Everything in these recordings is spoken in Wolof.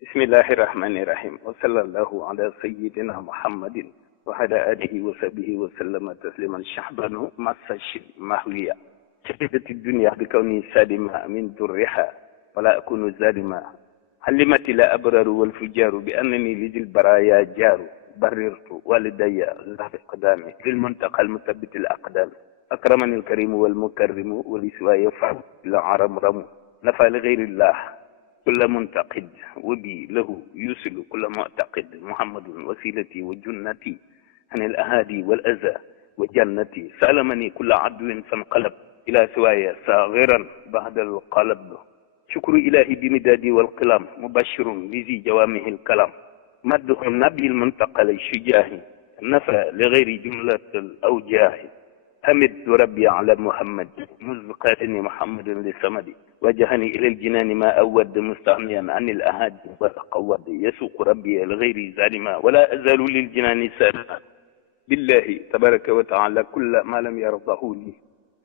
bismillahi rahmani rahim wa sallallahu ala sayyidina muhammadin wa ala alihi wa sahbihi wa sallama tasliman shahbanu masashid mahwiya shahidati dunya bi kawni salima min durriha wala akunu zalima halimati la abraru wal fujaru bi annani lidil baraya jaru barirtu walidayya lahbi qadami lil muntaqa al muthabbit al aqdam akramani al karim wal mukarrim wal iswa yaf'al la aram ram nafa li ghayri allah كل منتقد وبي له يوصل كل معتقد محمد وسيلتي وجنتي عن الأهادي والأذى وجنتي سلمني كل عدو فانقلب إلى سوايا صاغرا بعد القلب شكر إلهي بمدادي والقلم مبشر بذي جوامه الكلام مده النبي المنتقى للشجاه نفى لغير جملة الأوجاه حمد ربي على محمد مزقاتني محمد للصمد وجهني إلى الجنان ما أود مستغنيا عن الأهاد وتقود يسوق ربي لغير ظالما ولا أزال للجنان سالما بالله تبارك وتعالى كل ما لم يرضه لي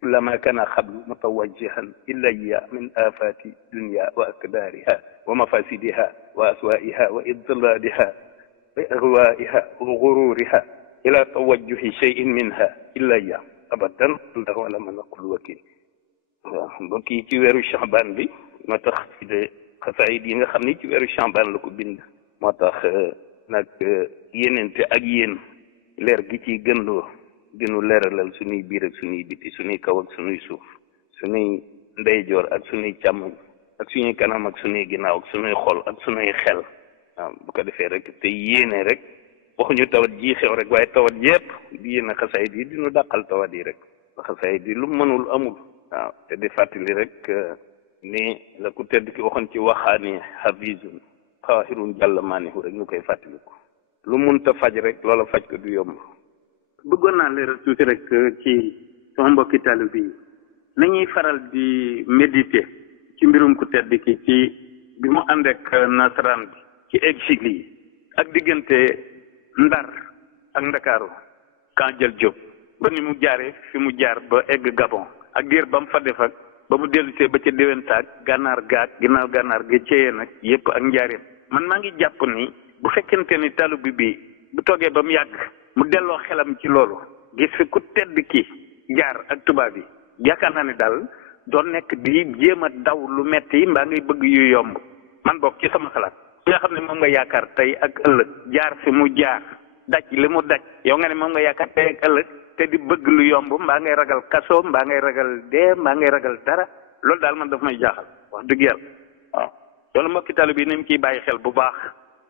كل ما كان قبل متوجها إلي من آفات الدنيا وأكدارها ومفاسدها وأسوائها وإضلالها وإغوائها وغرورها إلى توجه شيء منها إلي أبدا الله ولا من أقول وكيل waaw mbokk yi ci weeru Chaban bi moo tax xasaayid yi nga xam ni ci weeru Chaban la ko bind moo tax nag yéenente ak yéen leer gi ciy gëndoo dinu leeralal suñuy biir ak suñuy biti suñuy kaw ak suñuy suuf suñuy ndeyjoor ak suñuy càmmoñ ak suñuy kanam ak suñuy ginnaaw ak suñuy xol ak suñuy xel waaw bu ko defee rek te yéene rek waxuñu tawat ji xew rek waaye tawat yépp di yéene xasaayid yi dinu dàqal tawat yi rek xasaayid yi lu mënul amul waaw te di fàttali rek ni la ku tedd ki waxoon ci waxaani hafizun xaahirun jàll maanihu rek ñu koy fàttaliku lu munta faj rek loola faj ko du yomb. bëggoon naa leeral tuuti rek ci sama mbokki taalibe bi nañuy faral di méditer ci mbirum ku tedd ki ci bi mu ànd ak nasaraan bi ci exil yi ak diggante Ndar ak Ndakaaru kan jël Jóob ba ni mu jaaree fi mu jaar ba egg Gabon ak diir ba mu fa def ak ba mu dellusee ba ca déwéntaag gànnaar gaag ginnaaw gànnaar ga ceyee nag yëpp ak njaareem man maa ngi jàpp ni bu fekkente ni taalibe bi bu toogee ba mu yàgg mu delloo xelam ci loolu gis fi ku tedd ki jaar ak tubaab yi yaakaar naa ne daal doon nekk di jéem a daw lu metti mbaa ngay bëgg yu yomb man bokk ci sama xalaat ki nga xam ne moom nga yaakaar tey ak ëllëg jaar fi mu jaar daj li mu daj yow nga ne moom nga yaakaar tey ak ëllëg te di bëgg lu yomb mbaa ngay ragal kaso mbaa ngay ragal dee mbaa ngay ragal dara loolu daal man daf may jaaxal wax dëgg yàlla waaw loolu mbokki taalibe bi nañ ciy bàyyi xel bu baax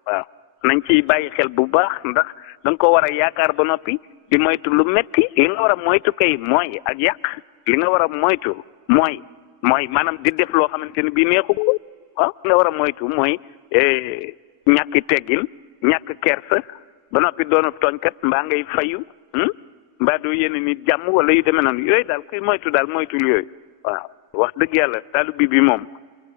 waaw nañ ciy bàyyi xel bu baax ndax da nga ko war a yaakaar ba noppi di moytu lu metti li nga war a moytu kay mooy ak yàq li nga war a moytu mooy maanaam di def loo xamante ne bii neexu ko waaw li nga war a moytu mooy ñàkki teggin ñàkk kersa ba noppi doonu tooñkat mbaa ngay fayu mbaa doo yéene nit jàmm wala yu demee noonu yooyu daal kuy moytu daal moytul yooyu waaw wax dëgg yàlla taalibe bi moom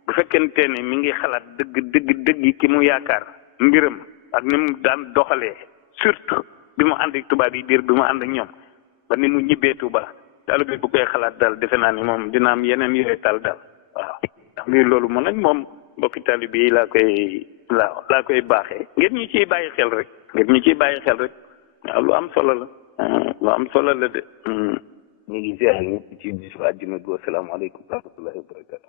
bu fekkente ne mi ngi xalaat dëgg ki mu yaakaar mbiram ak ni mu daan doxalee surtout bi mu ànd ak tubaab yi diir bi mu ànd ak ñoom ba ni mu ñibbee Tuuba taalibe bi bu koy xalaat daal defe naa ni moom dina am yeneen yooyu tal daal waaw ndax mbir loolu moom nag moom mbokki taalibe yi laa koy baaxee ngir ñu ciy bàyyi xel rek waaw lu am solo la lu am solo la de ñu ngi ziar ñëpp ci bisu àjjuma gi wa salaamu aleykum wa rahmatullahi wa barakatu